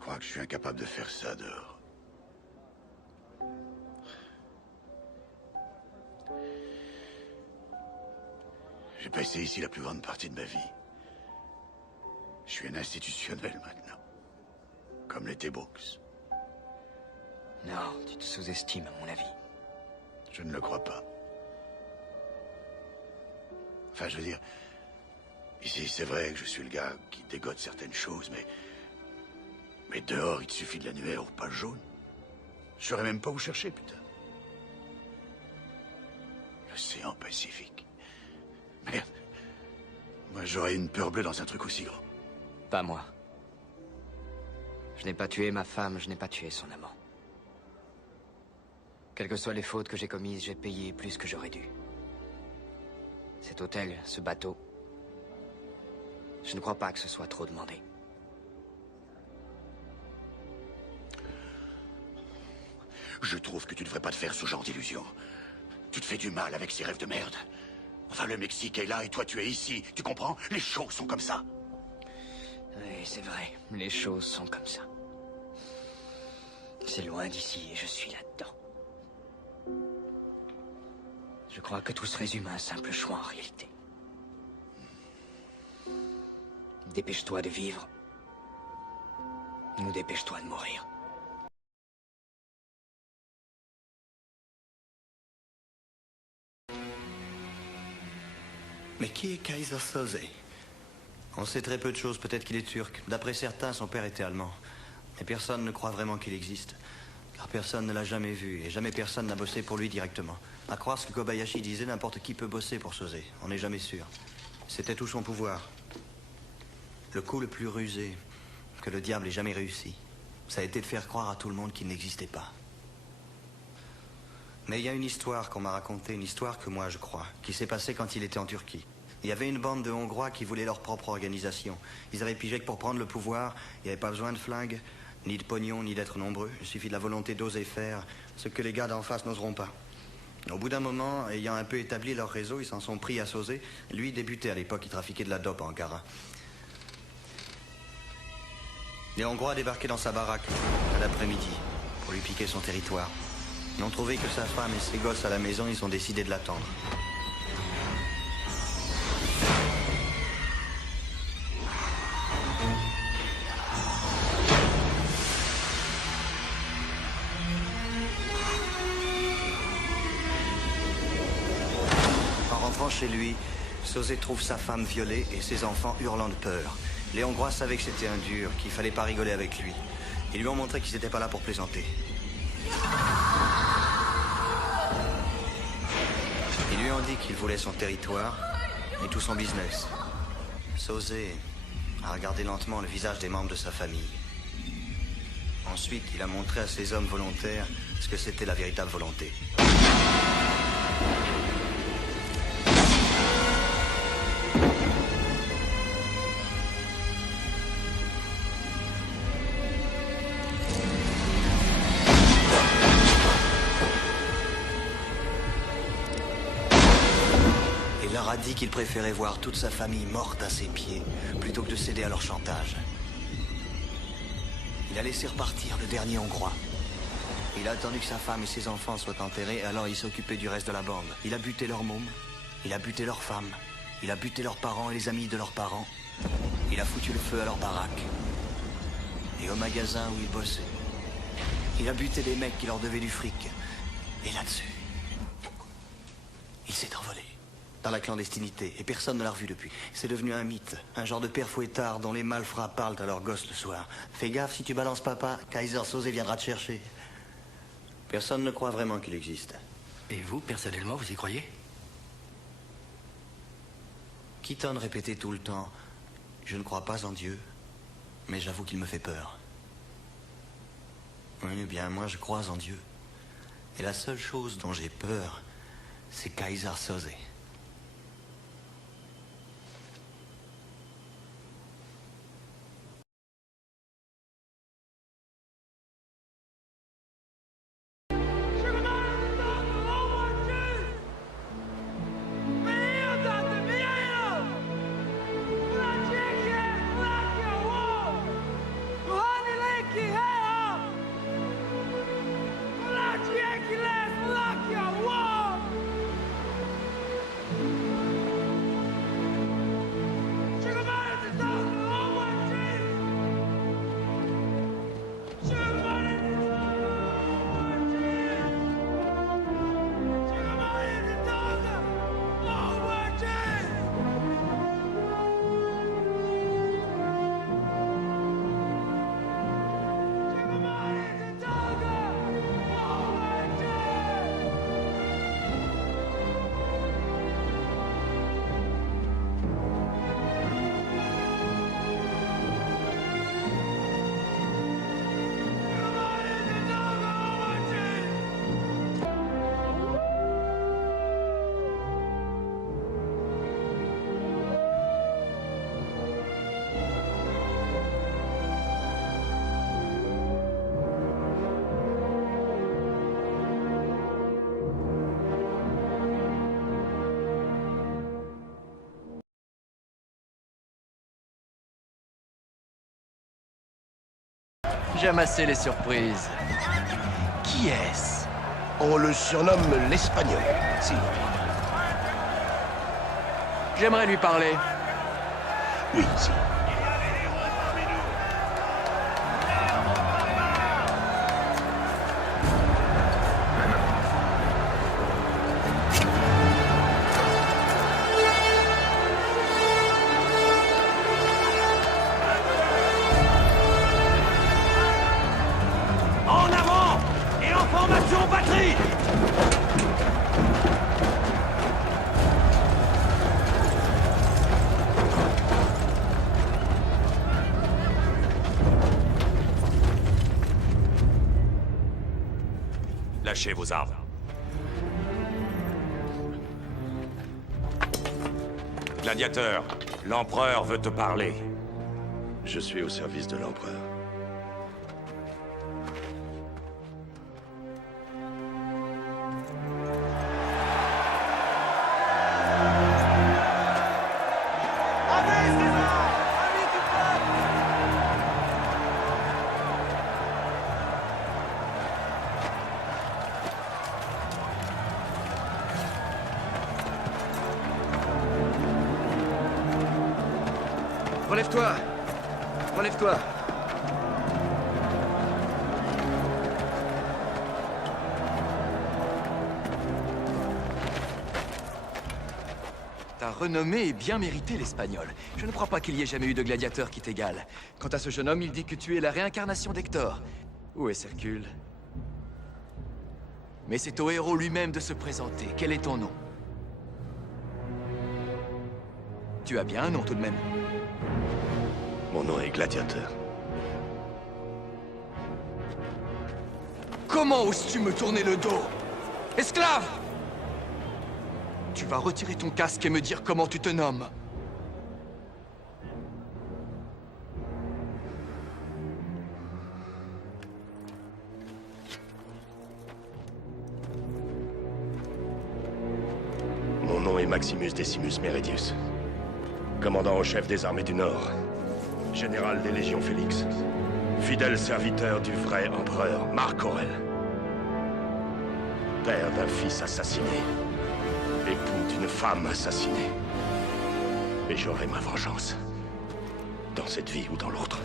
crois que je suis incapable de faire ça dehors. J'ai passé ici la plus grande partie de ma vie. Je suis un institutionnel maintenant. Comme l'était Brooks. Non, tu te sous-estimes, à mon avis. Je ne le crois pas. Enfin, je veux dire... Ici, c'est vrai que je suis le gars qui dégote certaines choses, mais... Mais dehors, il te suffit de l'annuaire ou page jaune. Je saurais même pas où chercher, putain. L'océan Pacifique. Merde. Moi, j'aurais une peur bleue dans un truc aussi grand. Pas moi. Je n'ai pas tué ma femme, je n'ai pas tué son amant. Quelles que soient les fautes que j'ai commises, j'ai payé plus que j'aurais dû. Cet hôtel, ce bateau, je ne crois pas que ce soit trop demandé. Je trouve que tu ne devrais pas te faire ce genre d'illusions. Tu te fais du mal avec ces rêves de merde. Enfin, le Mexique est là et toi, tu es ici. Tu comprends? Les choses sont comme ça. Oui, c'est vrai. Les choses sont comme ça. C'est loin d'ici et je suis là-dedans. Je crois que tout se résume à un simple choix en réalité. Dépêche-toi de vivre. Ou dépêche-toi de mourir. Mais qui est Kaiser Soze? On sait très peu de choses, peut-être qu'il est turc. D'après certains, son père était allemand. Mais personne ne croit vraiment qu'il existe. Car personne ne l'a jamais vu, et jamais personne n'a bossé pour lui directement. À croire ce que Kobayashi disait, n'importe qui peut bosser pour Soze. On n'est jamais sûr. C'était tout son pouvoir. Le coup le plus rusé que le diable ait jamais réussi, ça a été de faire croire à tout le monde qu'il n'existait pas. Mais il y a une histoire qu'on m'a racontée, une histoire que moi je crois, qui s'est passée quand il était en Turquie. Il y avait une bande de Hongrois qui voulaient leur propre organisation. Ils avaient pigé que pour prendre le pouvoir, il n'y avait pas besoin de flingues, ni de pognon, ni d'être nombreux. Il suffit de la volonté d'oser faire ce que les gars d'en face n'oseront pas. Au bout d'un moment, ayant un peu établi leur réseau, ils s'en sont pris à Soze. Lui débutait à l'époque, il trafiquait de la dope en Ankara. Les Hongrois débarquaient dans sa baraque à l'après-midi pour lui piquer son territoire. Ils n'ont trouvé que sa femme et ses gosses à la maison, ils ont décidé de l'attendre. En rentrant chez lui, Soze trouve sa femme violée et ses enfants hurlant de peur. Les Hongrois savaient que c'était un dur, qu'il fallait pas rigoler avec lui. Ils lui ont montré qu'ils n'étaient pas là pour plaisanter. Ils lui ont dit qu'il voulait son territoire et tout son business. Soze a regardé lentement le visage des membres de sa famille. Ensuite, il a montré à ses hommes volontaires ce que c'était la véritable volonté. A dit qu'il préférait voir toute sa famille morte à ses pieds plutôt que de céder à leur chantage. Il a laissé repartir le dernier Hongrois. Il a attendu que sa femme et ses enfants soient enterrés, alors il s'occupait du reste de la bande. Il a buté leurs mômes, il a buté leurs femmes, il a buté leurs parents et les amis de leurs parents. Il a foutu le feu à leur baraque et au magasin où ils bossaient. Il a buté des mecs qui leur devaient du fric. Et là-dessus, il s'est envolé. Dans la clandestinité, et personne ne l'a revu depuis. C'est devenu un mythe, un genre de père fouettard dont les malfrats parlent à leurs gosses le soir. Fais gaffe, si tu balances papa, Kaiser Soze viendra te chercher. Personne ne croit vraiment qu'il existe. Et vous, personnellement, vous y croyez? Keaton répétait tout le temps, je ne crois pas en Dieu, mais j'avoue qu'il me fait peur. Oui, bien, moi je crois en Dieu. Et la seule chose dont j'ai peur, c'est Kaiser Soze. J'aime assez les surprises. Qui est-ce? On le surnomme l'Espagnol, s'il vous plaît. J'aimerais lui parler. Oui, si. En avant et en formation batterie! Lâchez vos armes. Gladiateur, l'empereur veut te parler. Je suis au service de l'Empereur. Relève-toi! Relève-toi! Ta renommée est bien méritée, l'Espagnol. Je ne crois pas qu'il y ait jamais eu de gladiateur qui t'égale. Quant à ce jeune homme, il dit que tu es la réincarnation d'Hector. Où est Hercule? Mais c'est au héros lui-même de se présenter. Quel est ton nom? Tu as bien un nom tout de même. Mon nom est Gladiateur. Comment oses-tu me tourner le dos? Esclave! Tu vas retirer ton casque et me dire comment tu te nommes. Mon nom est Maximus Decimus Meridius. Commandant en chef des armées du Nord. Général des Légions Félix. Fidèle serviteur du vrai empereur Marc Aurèle. Père d'un fils assassiné. Époux d'une femme assassinée. Et j'aurai ma vengeance. Dans cette vie ou dans l'autre.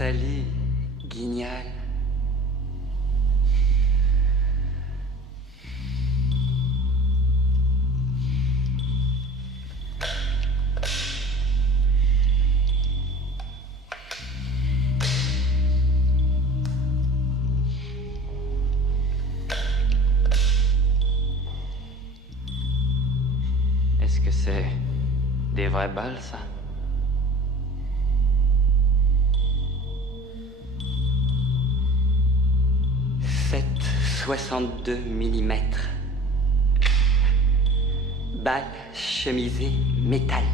Salut, Guignol. Est-ce que c'est des vraies balles, ça? « 7,62 mm. Balle chemisée métal. »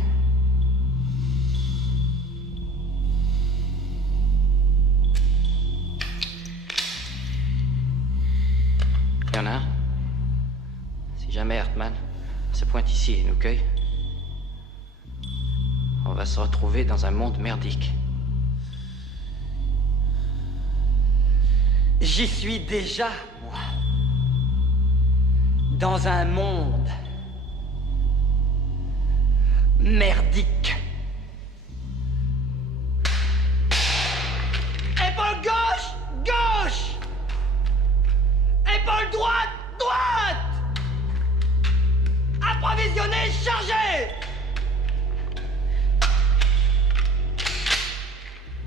Il y en a un. Si jamais Hartman se pointe ici et nous cueille, on va se retrouver dans un monde merdique. J'y suis déjà, moi. Dans un monde merdique. Épaule gauche, gauche. Épaule droite, droite. Approvisionné, chargé.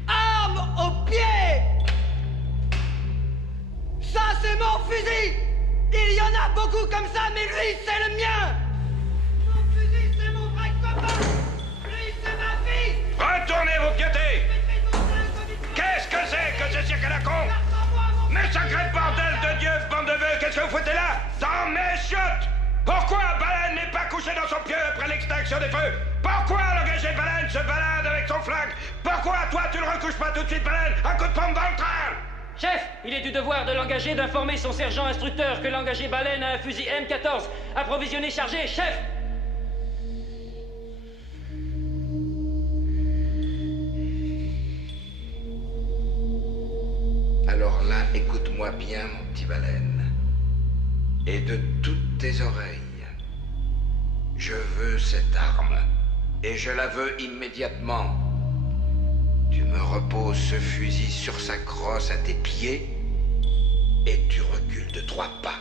Arme au pied. Ça, c'est mon fusil. Il y en a beaucoup comme ça, mais lui, c'est le mien. Mon fusil, c'est mon vrai copain. Lui, c'est ma fille. Retournez vos piétés. Qu'est-ce que c'est que ce cirque à la con? Mais sacré bordel de Dieu, bande de vœux, qu'est-ce que vous foutez là? Dans mes chiottes. Pourquoi Baleine n'est pas couché dans son pieu après l'extinction des feux? Pourquoi l'engagé Baleine se balade avec son flingue? Pourquoi toi tu le recouches pas tout de suite, Baleine? Un coup de pompe dans le train! Chef, il est du devoir de l'engagé d'informer son sergent instructeur que l'engagé Baleine a un fusil M14. Approvisionné, chargé, chef! Alors là, écoute-moi bien, mon petit Baleine. Et de toutes tes oreilles. Je veux cette arme. Et je la veux immédiatement. Tu me reposes ce fusil sur sa crosse à tes pieds. Et tu recules de 3 pas.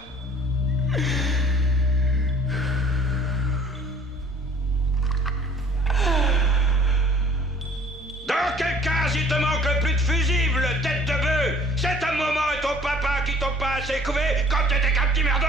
Dans quel cas il te manque le plus de fusibles, tête de bœuf? C'est un moment et ton papa qui t'ont pas assez couvé quand t'étais qu'un petit merdeux!